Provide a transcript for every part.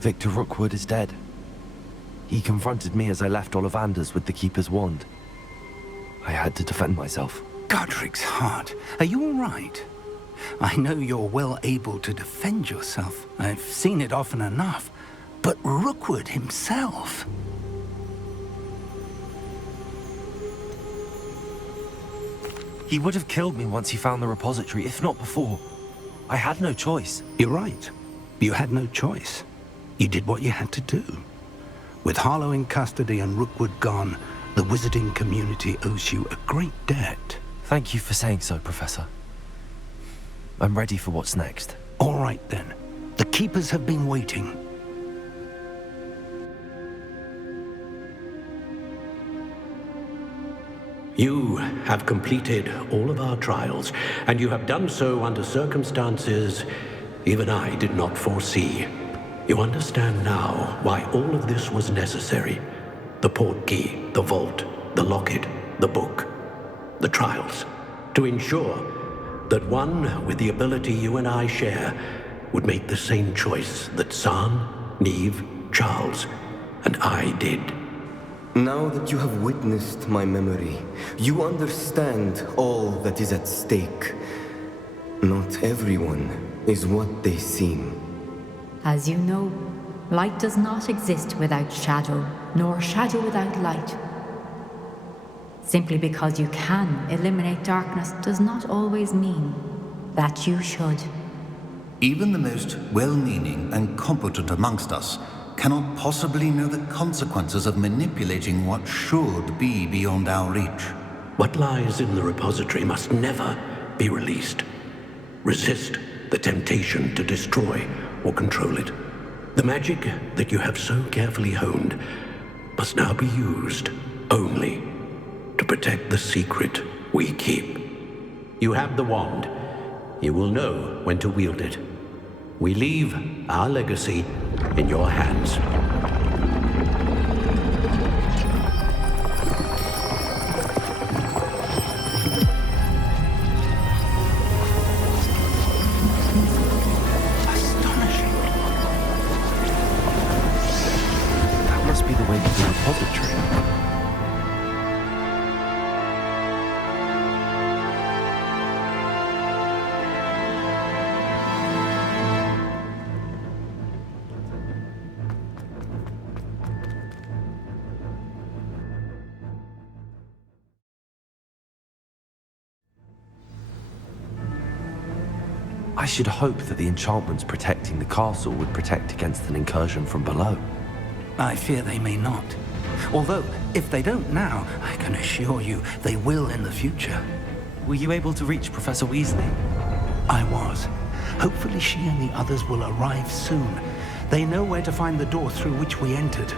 Victor Rookwood is dead. He confronted me as I left Ollivander's with the Keeper's wand. I had to defend myself. Godric's heart. Are you all right? I know you're well able to defend yourself. I've seen it often enough. But Rookwood himself... He would have killed me once he found the repository, if not before. I had no choice. You're right. You had no choice. You did what you had to do. With Harlow in custody and Rookwood gone, the wizarding community owes you a great debt. Thank you for saying so, Professor. I'm ready for what's next. All right, then. The Keepers have been waiting. You have completed all of our trials, and you have done so under circumstances even I did not foresee. You understand now why all of this was necessary. The portkey, the vault, the locket, the book, the trials. To ensure that one with the ability you and I share would make the same choice that San, Neve, Charles, and I did. Now that you have witnessed my memory, you understand all that is at stake. Not everyone is what they seem. As you know, light does not exist without shadow, nor shadow without light. Simply because you can eliminate darkness does not always mean that you should. Even the most well-meaning and competent amongst us cannot possibly know the consequences of manipulating what should be beyond our reach. What lies in the repository must never be released. Resist the temptation to destroy or control it. The magic that you have so carefully honed must now be used only to protect the secret we keep. You have the wand. You will know when to wield it. We leave our legacy in your hands. Astonishing. That must be the way to the repository. I should hope that the enchantments protecting the castle would protect against an incursion from below. I fear they may not. Although, if they don't now, I can assure you they will in the future. Were you able to reach Professor Weasley? I was. Hopefully she and the others will arrive soon. They know where to find the door through which we entered.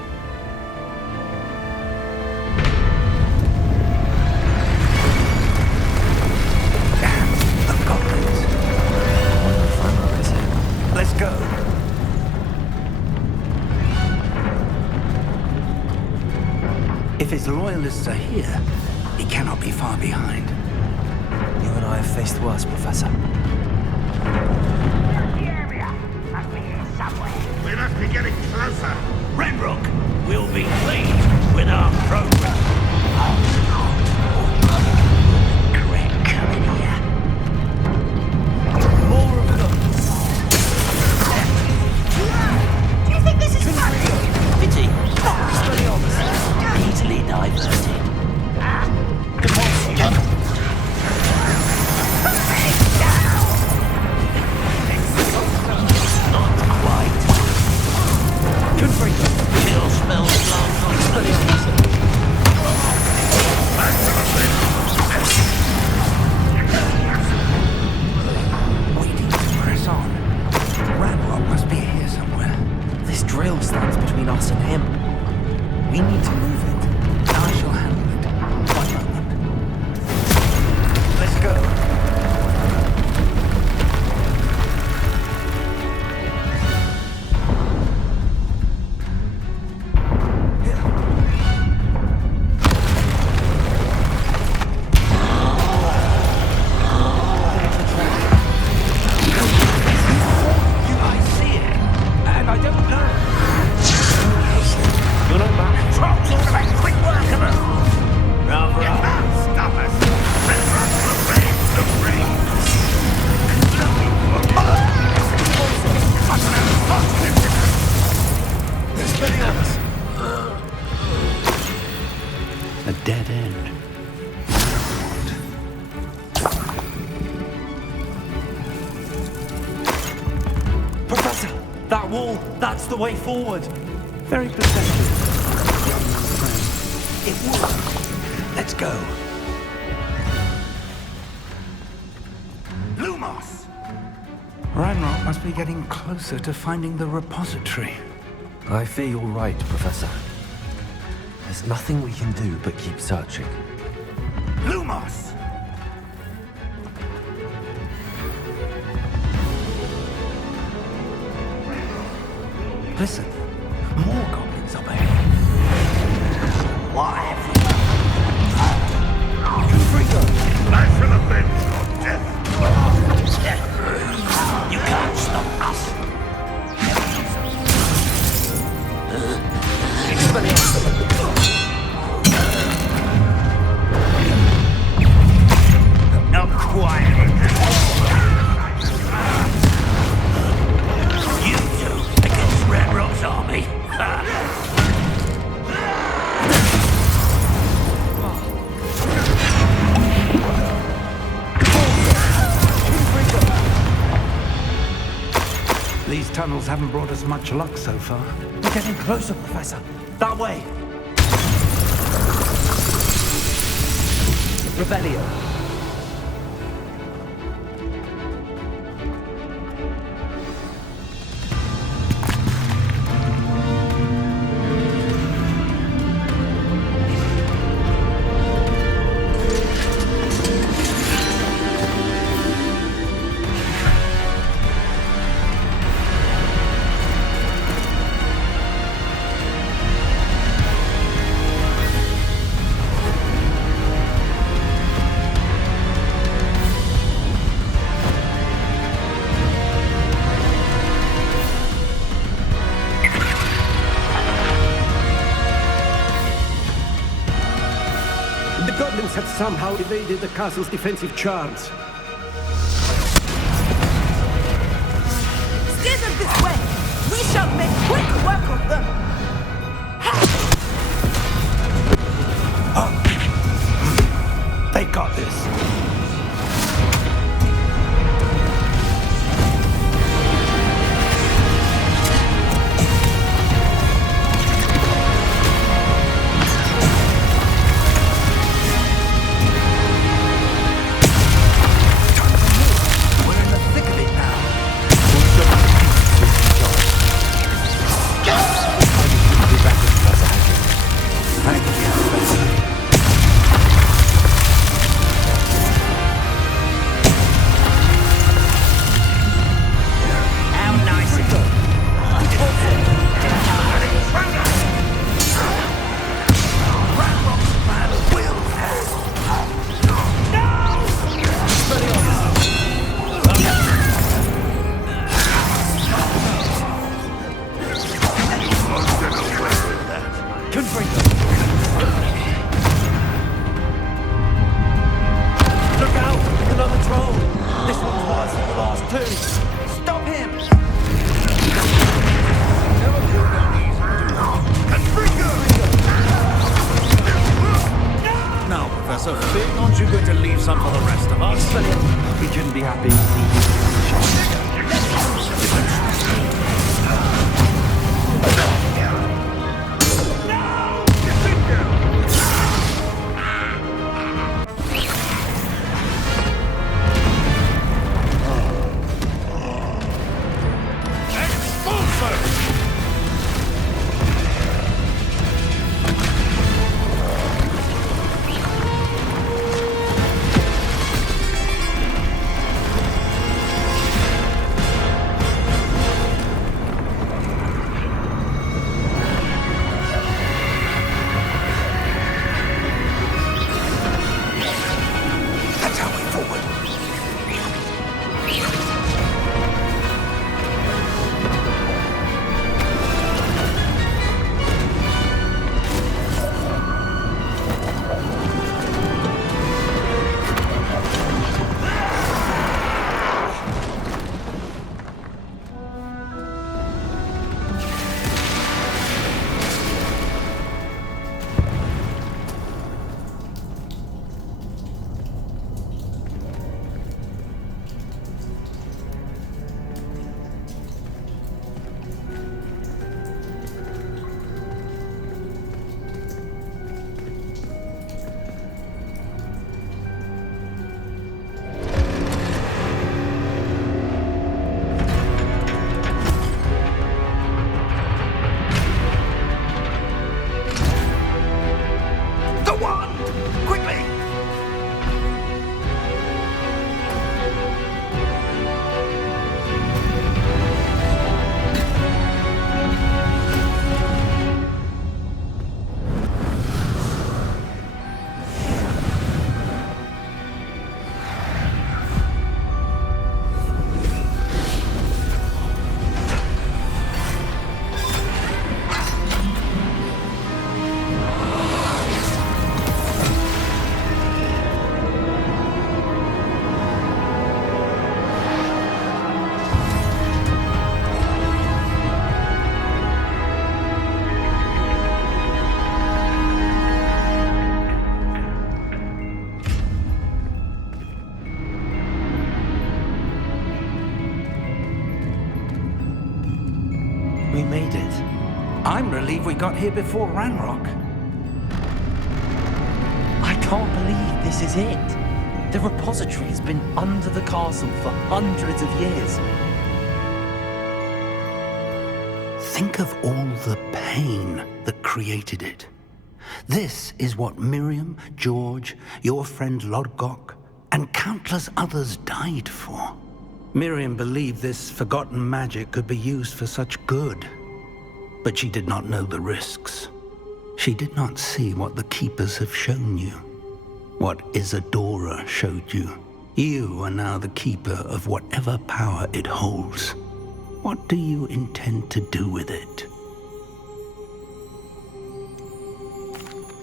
Let's go. If his loyalists are here, he cannot be far behind. You and I have faced worse, Professor. The area must be here somewhere. We must be getting closer. Renbrook will be pleased with our program. Correct, coming here. More of them. Do you think this is fun? Pity. Easily diverted. Compulsion. Not quite. Good for you. Chill smells last A dead end. Professor! That wall! That's the way forward! Very perceptive, young friend. It worked. Let's go. Lumos! Ranrock must be getting closer to finding the repository. I fear you're right, Professor. There's nothing we can do but keep searching. Lumos! Listen, more goblins up ahead. What have I shall avenge your death! You can't stop us. Not quite. You two against Red Rock's army. These tunnels haven't brought us much luck so far. We're getting closer, Professor. That way. Revelio. The goblins have somehow evaded the castle's defensive charms. Steer them this way! We shall make quick work of them! They got this. We couldn't be happy. got here before Ranrock. I can't believe this is it. The repository has been under the castle for hundreds of years. Think of all the pain that created it. This is what Miriam, George, your friend Lodgok, and countless others died for. Miriam believed this forgotten magic could be used for such good. But she did not know the risks. She did not see what the Keepers have shown you. What Isadora showed you. You are now the Keeper of whatever power it holds. What do you intend to do with it?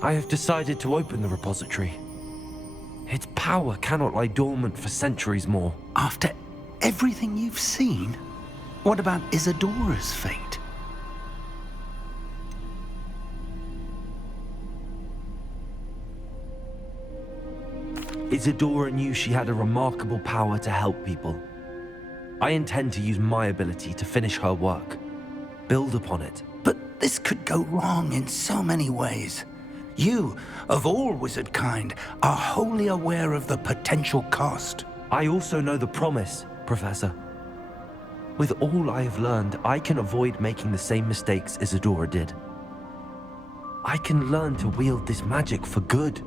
I have decided to open the repository. Its power cannot lie dormant for centuries more. After everything you've seen? What about Isadora's fate? Isadora knew she had a remarkable power to help people. I intend to use my ability to finish her work. Build upon it. But this could go wrong in so many ways. You, of all wizard kind, are wholly aware of the potential cost. I also know the promise, Professor. With all I have learned, I can avoid making the same mistakes Isadora did. I can learn to wield this magic for good.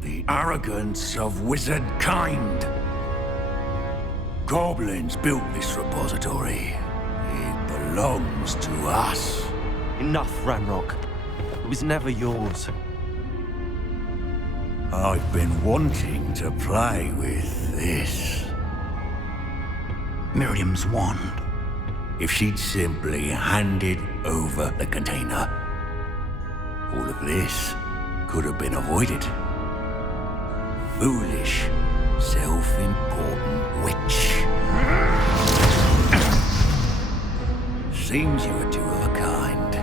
The arrogance of wizard kind. Goblins built this repository. It belongs to us. Enough, Ranrock. It was never yours. I've been wanting to play with this. Miriam's wand. If she'd simply handed over the container, all of this could have been avoided. Foolish, self-important witch. Seems you were two of a kind.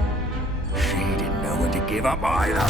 She didn't know when to give up either.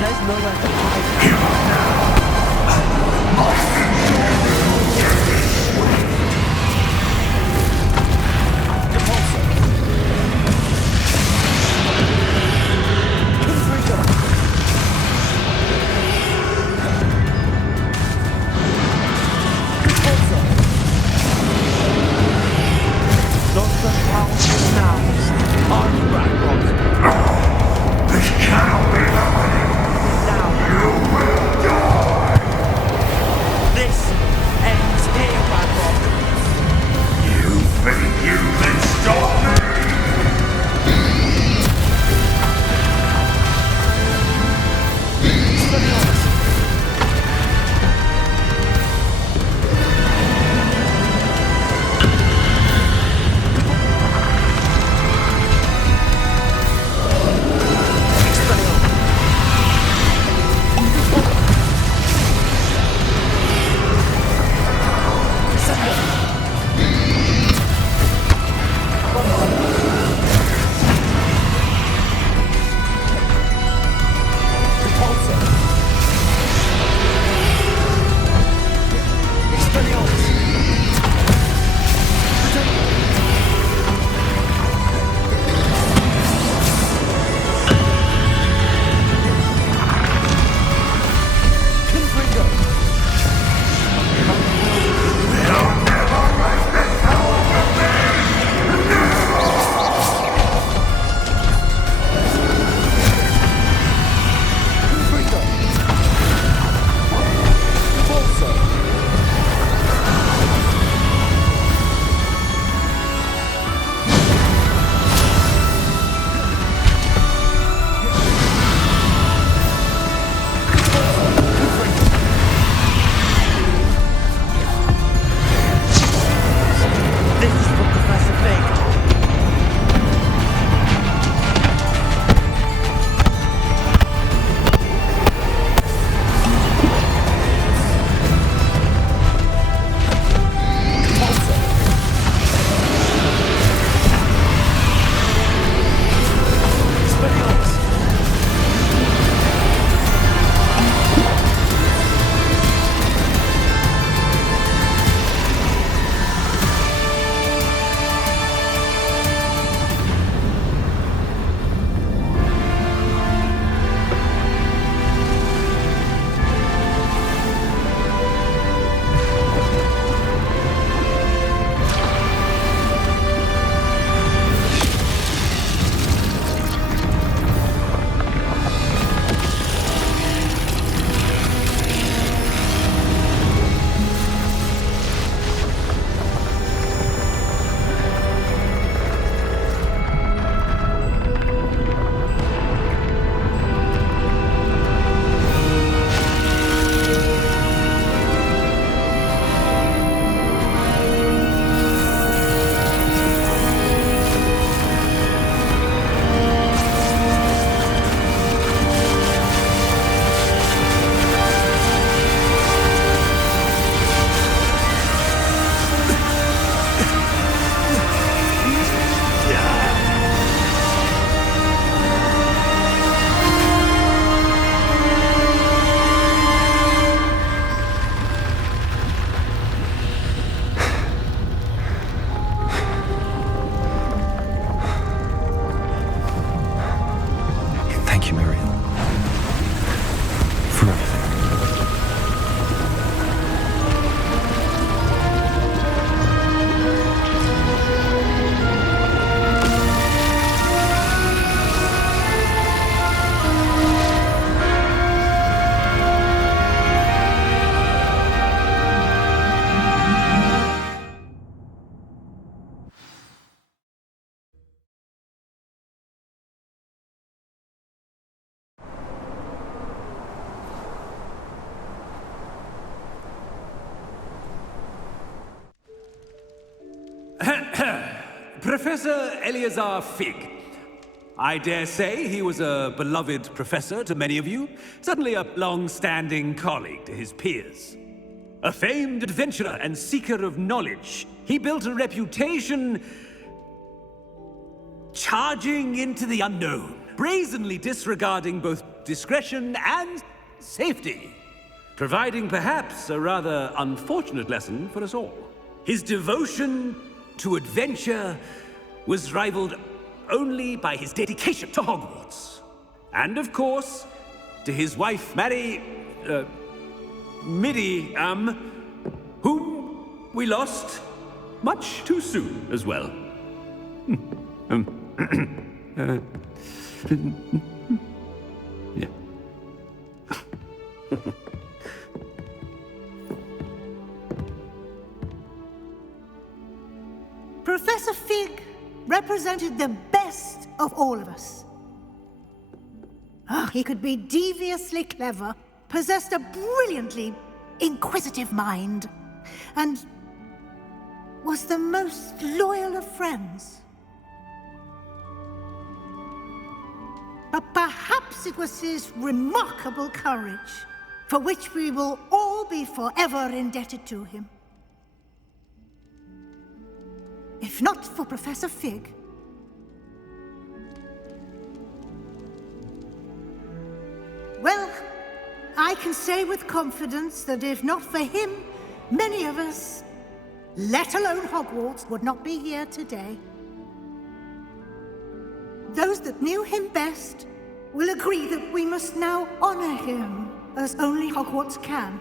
There's nowhere to hide. Professor Eleazar Fig. I dare say he was a beloved professor to many of you, certainly a long-standing colleague to his peers. A famed adventurer and seeker of knowledge, he built a reputation charging into the unknown, brazenly disregarding both discretion and safety, providing perhaps a rather unfortunate lesson for us all. His devotion to adventure was rivaled only by his dedication to Hogwarts. And of course, to his wife, Midi, whom we lost much too soon as well. Yeah. Professor Fig represented the best of all of us. He could be deviously clever, possessed a brilliantly inquisitive mind, and was the most loyal of friends. But perhaps it was his remarkable courage, for which we will all be forever indebted to him. If not for Professor Fig, well, I can say with confidence that if not for him, many of us, let alone Hogwarts, would not be here today. Those that knew him best will agree that we must now honor him as only Hogwarts can,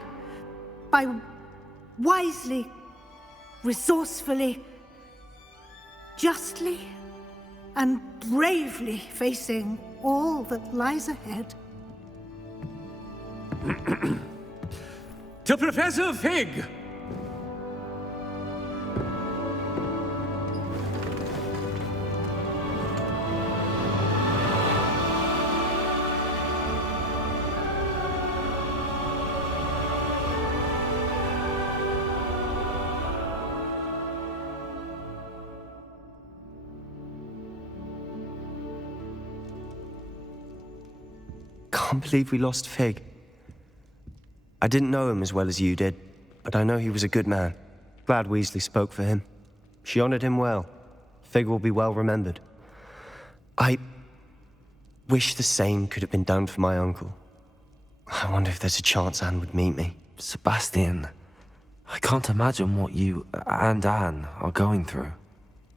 by wisely, resourcefully, justly, and bravely facing all that lies ahead. To Professor Fig! Can't believe we lost Fig. I didn't know him as well as you did, but I know he was a good man. Glad Weasley spoke for him. She honored him well. Fig will be well remembered. I wish the same could have been done for my uncle. I wonder if there's a chance Anne would meet me. Sebastian, I can't imagine what you and Anne are going through.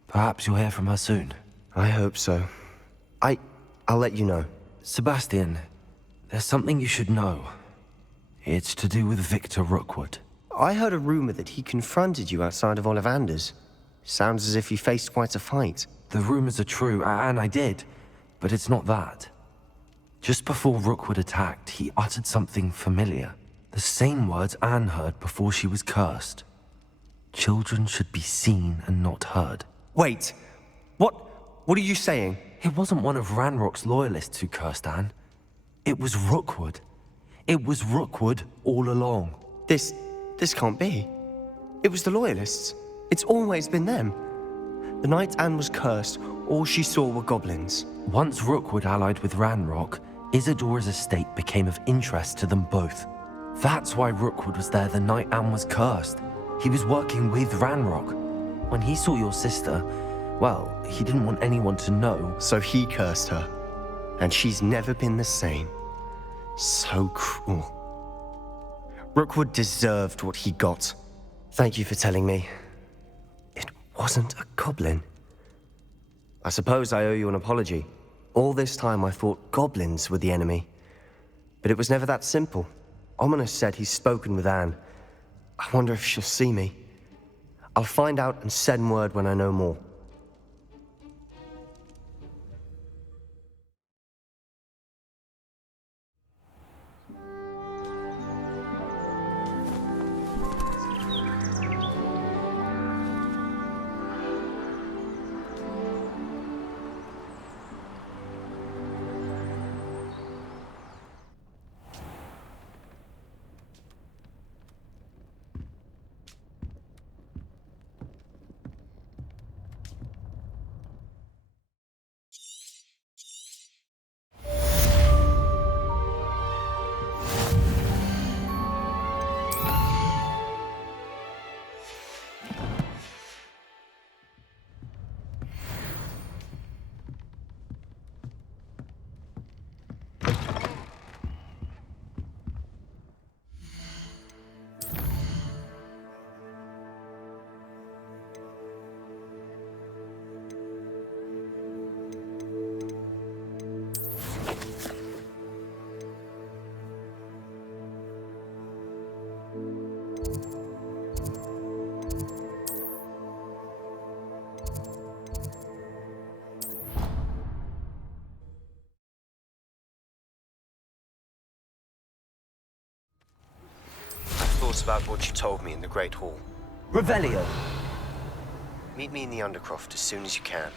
Perhaps you'll hear from her soon. I hope so. I'll let you know. Sebastian, there's something you should know. It's to do with Victor Rookwood. I heard a rumor that he confronted you outside of Ollivander's. Sounds as if he faced quite a fight. The rumors are true, and I did, but it's not that. Just before Rookwood attacked, he uttered something familiar. The same words Anne heard before she was cursed. Children should be seen and not heard. Wait, what are you saying? It wasn't one of Ranrock's loyalists who cursed Anne. It was Rookwood. It was Rookwood all along. This can't be. It was the Loyalists. It's always been them. The night Anne was cursed, all she saw were goblins. Once Rookwood allied with Ranrock, Isadora's estate became of interest to them both. That's why Rookwood was there the night Anne was cursed. He was working with Ranrock. When he saw your sister, well, he didn't want anyone to know. So he cursed her. And she's never been the same. So cruel. Rookwood deserved what he got. Thank you for telling me. It wasn't a goblin. I suppose I owe you an apology. All this time I thought goblins were the enemy. But it was never that simple. Ominous said he's spoken with Anne. I wonder if she'll see me. I'll find out and send word when I know more. thoughts about what you told me in the Great Hall. Revelio. Meet me in the Undercroft as soon as you can.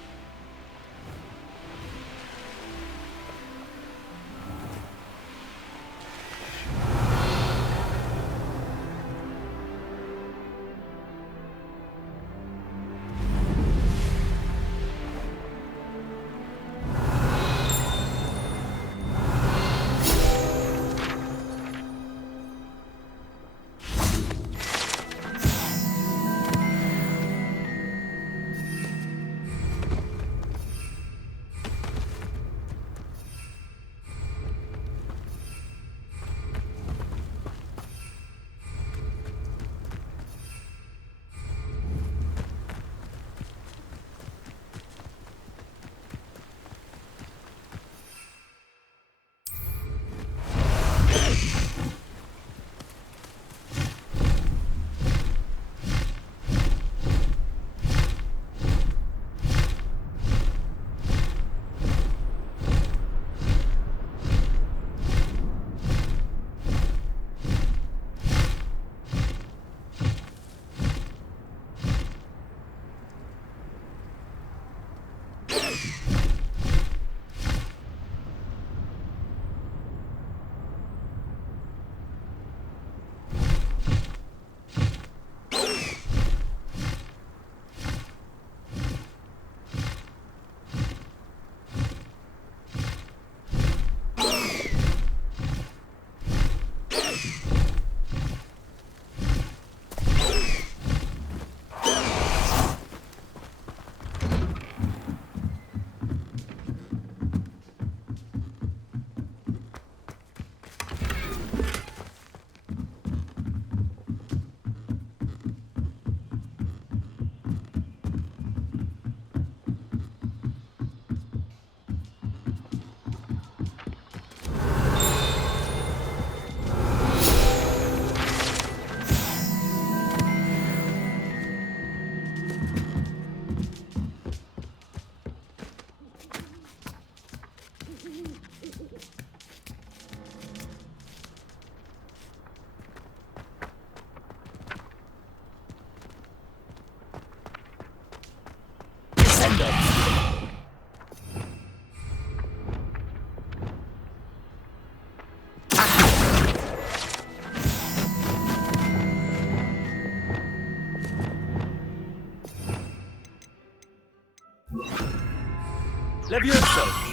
Levioso!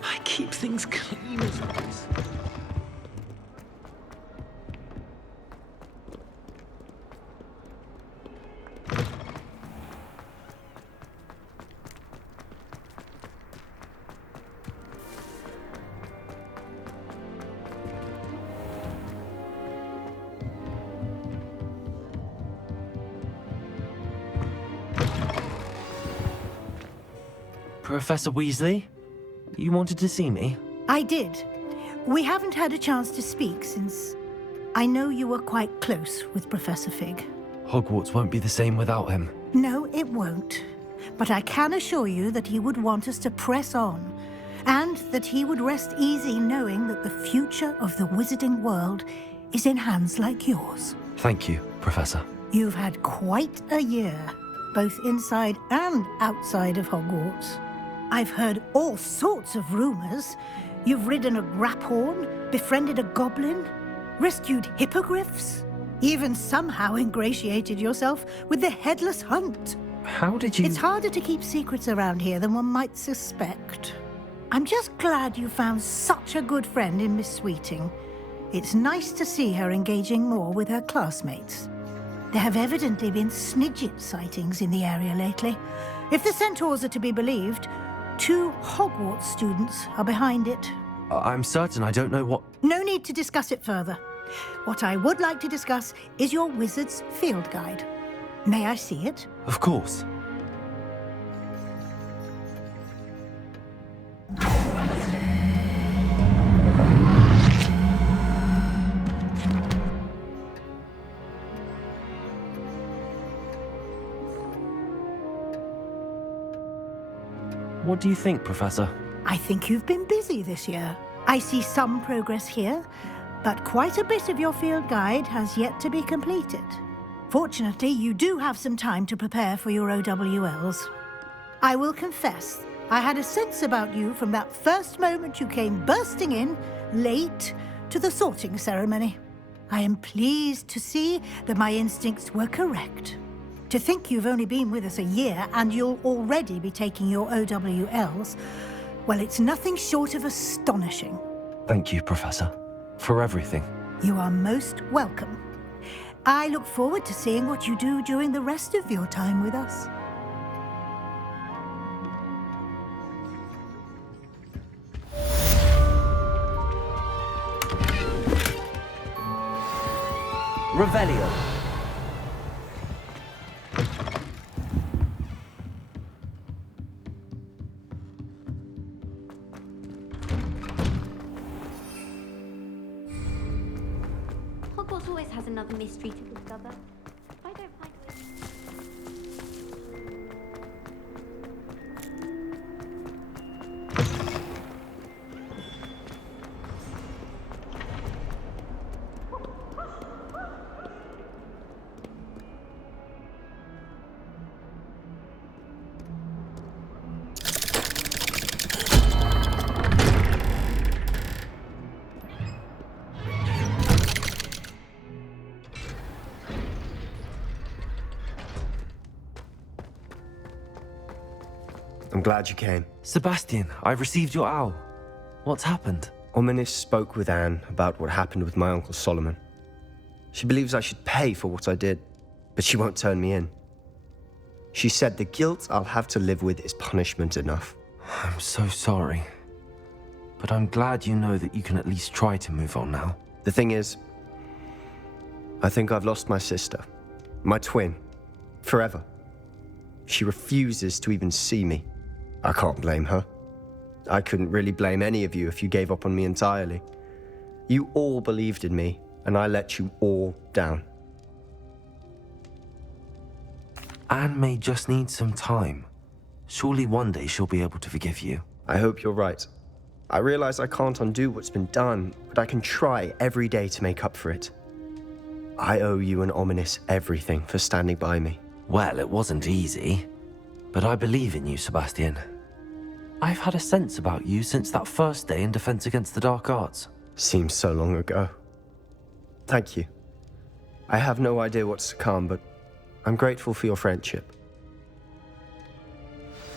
I keep things clean as always. Professor Weasley? You wanted to see me? I did. We haven't had a chance to speak since I know you were quite close with Professor Fig. Hogwarts won't be the same without him. No, it won't. But I can assure you that he would want us to press on, and that he would rest easy knowing that the future of the wizarding world is in hands like yours. Thank you, Professor. You've had quite a year, both inside and outside of Hogwarts. I've heard all sorts of rumors. You've ridden a graphorn, befriended a goblin, rescued hippogriffs, even somehow ingratiated yourself with the Headless Hunt. How did you... It's harder to keep secrets around here than one might suspect. I'm just glad you found such a good friend in Miss Sweeting. It's nice to see her engaging more with her classmates. There have evidently been Snidget sightings in the area lately. If the centaurs are to be believed, 2 Hogwarts students are behind it. I'm certain I don't know what... No need to discuss it further. What I would like to discuss is your wizard's field guide. May I see it? Of course. What do you think, Professor? I think you've been busy this year. I see some progress here, but quite a bit of your field guide has yet to be completed. Fortunately, you do have some time to prepare for your OWLs. I will confess, I had a sense about you from that first moment you came bursting in, late, to the sorting ceremony. I am pleased to see that my instincts were correct. To think you've only been with us a year and you'll already be taking your OWLs, well, it's nothing short of astonishing. Thank you, Professor, for everything. You are most welcome. I look forward to seeing what you do during the rest of your time with us. Revelio. Hogwarts always has another mystery to discover. If I don't find a way... I'm glad you came. Sebastian, I received your owl. What's happened? Ominis spoke with Anne about what happened with my Uncle Solomon. She believes I should pay for what I did, but she won't turn me in. She said the guilt I'll have to live with is punishment enough. I'm so sorry. But I'm glad you know that you can at least try to move on now. The thing is, I think I've lost my sister, my twin, forever. She refuses to even see me. I can't blame her. I couldn't really blame any of you if you gave up on me entirely. You all believed in me, and I let you all down. Anne may just need some time. Surely one day she'll be able to forgive you. I hope you're right. I realize I can't undo what's been done, but I can try every day to make up for it. I owe you and Ominis everything for standing by me. Well, it wasn't easy, but I believe in you, Sebastian. I've had a sense about you since that first day in Defense Against the Dark Arts. Seems so long ago. Thank you. I have no idea what's to come, but I'm grateful for your friendship.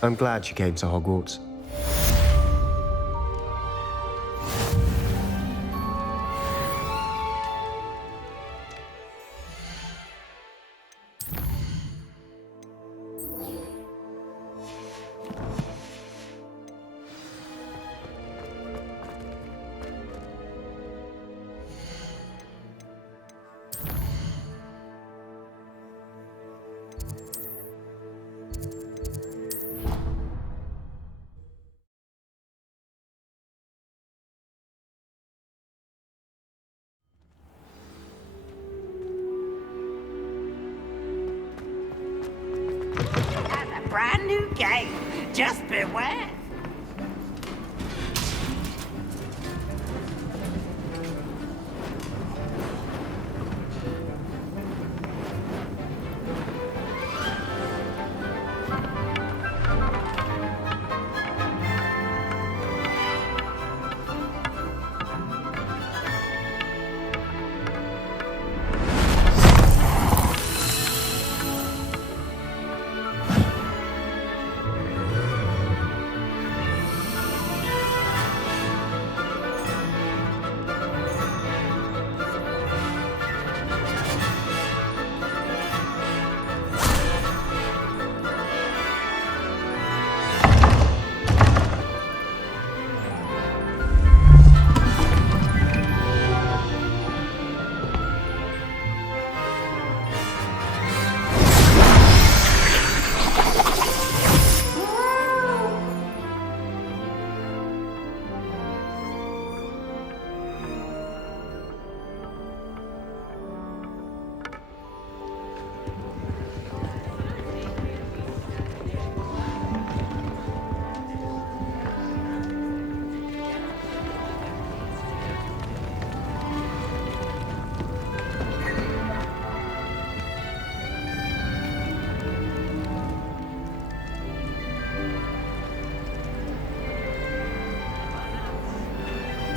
I'm glad you came to Hogwarts. And a brand new game. Just beware.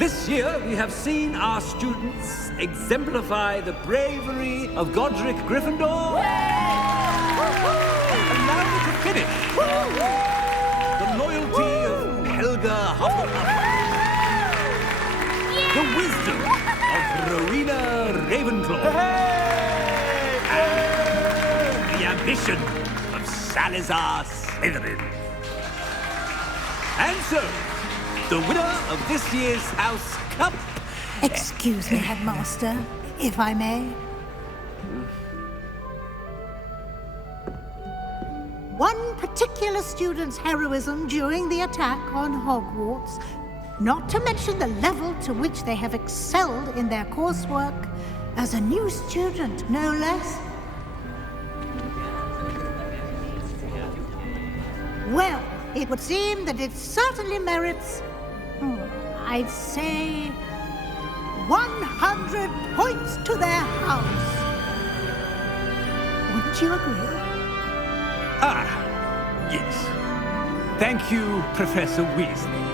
This year, we have seen our students exemplify the bravery of Godric Gryffindor. Allow me to finish. The loyalty of Helga Hufflepuff. The wisdom of Rowena Ravenclaw. And the ambition of Salazar Slytherin. And so, the winner of this year's House Cup... Excuse me, Headmaster, if I may. One particular student's heroism during the attack on Hogwarts, not to mention the level to which they have excelled in their coursework, as a new student, no less. Well, it would seem that it certainly merits, I'd say, 100 points to their house. Wouldn't you agree? Ah, yes. Thank you, Professor Weasley.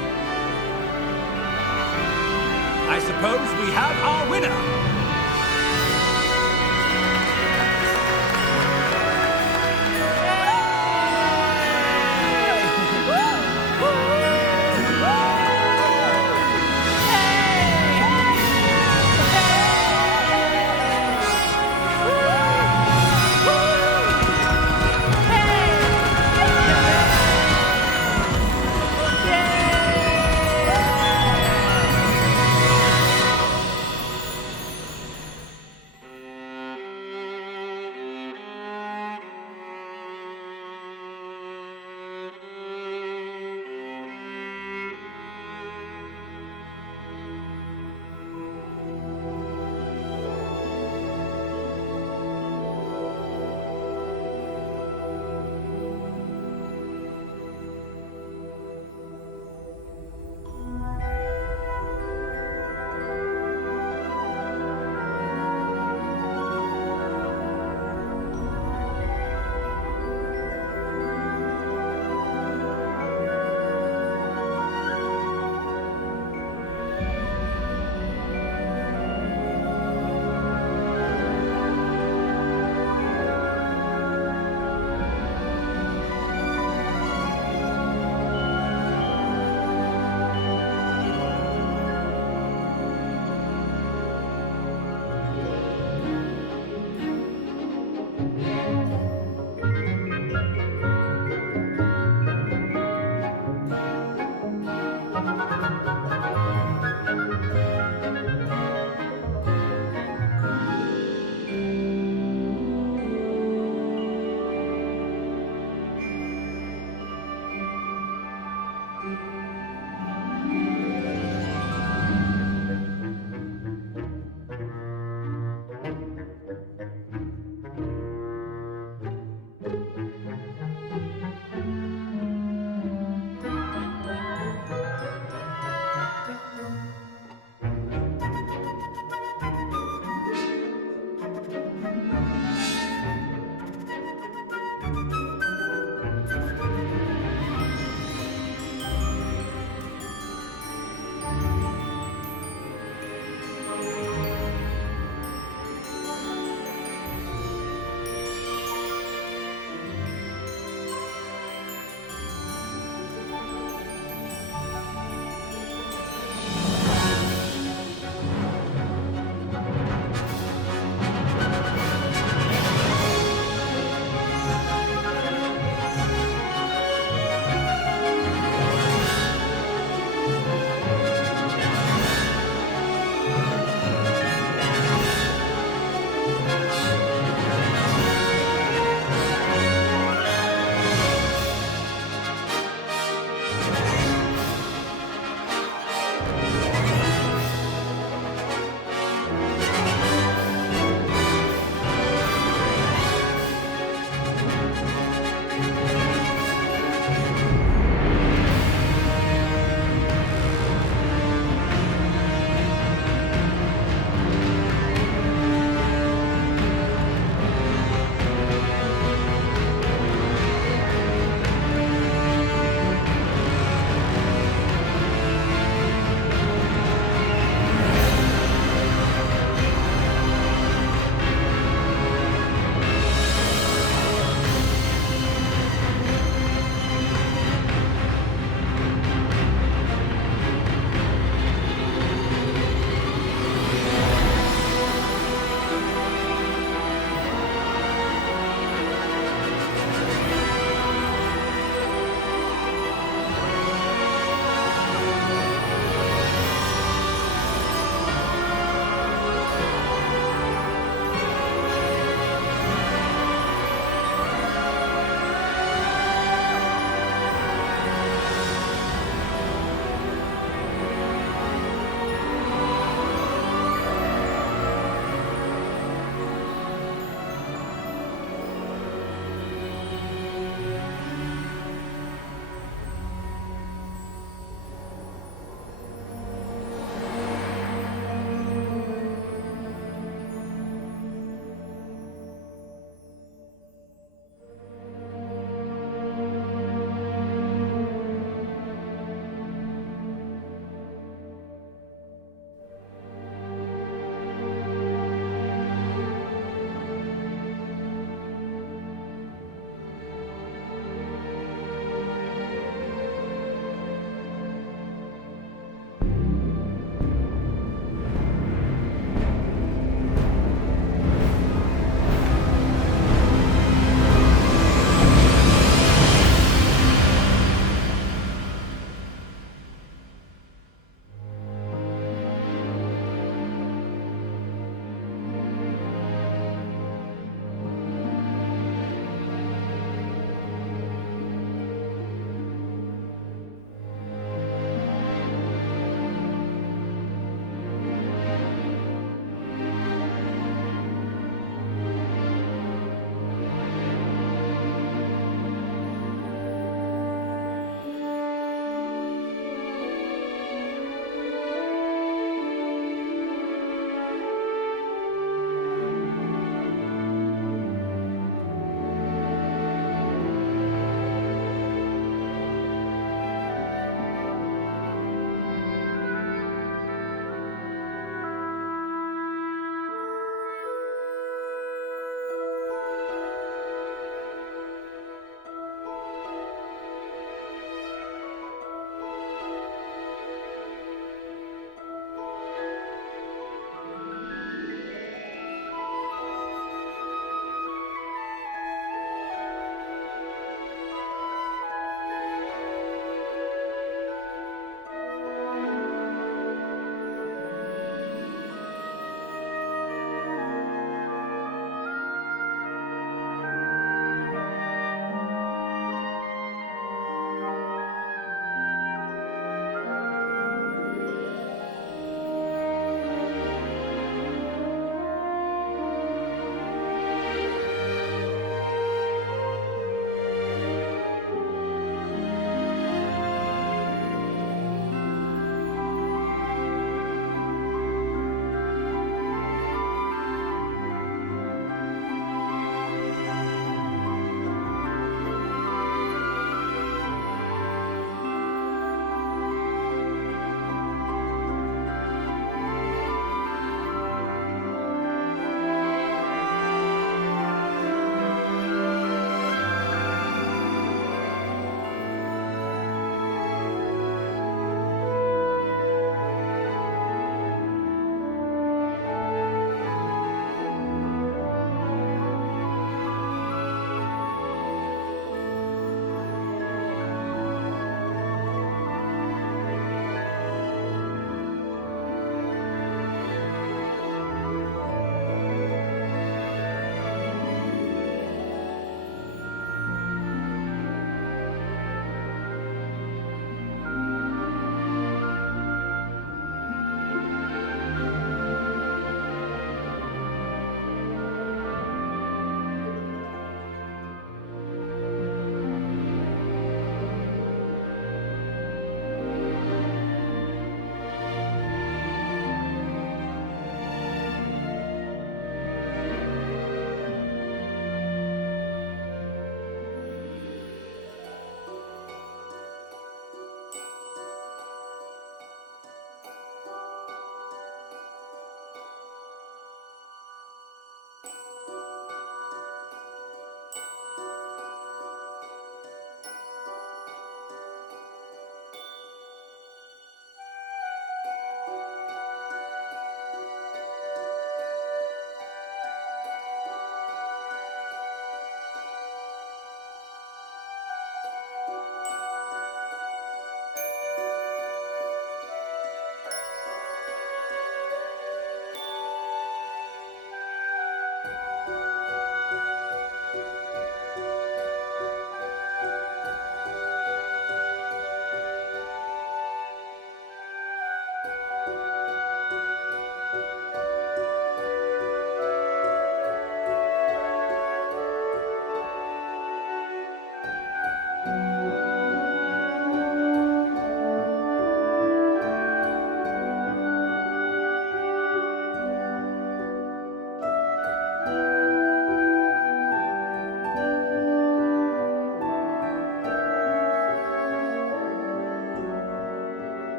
I suppose we have our winner.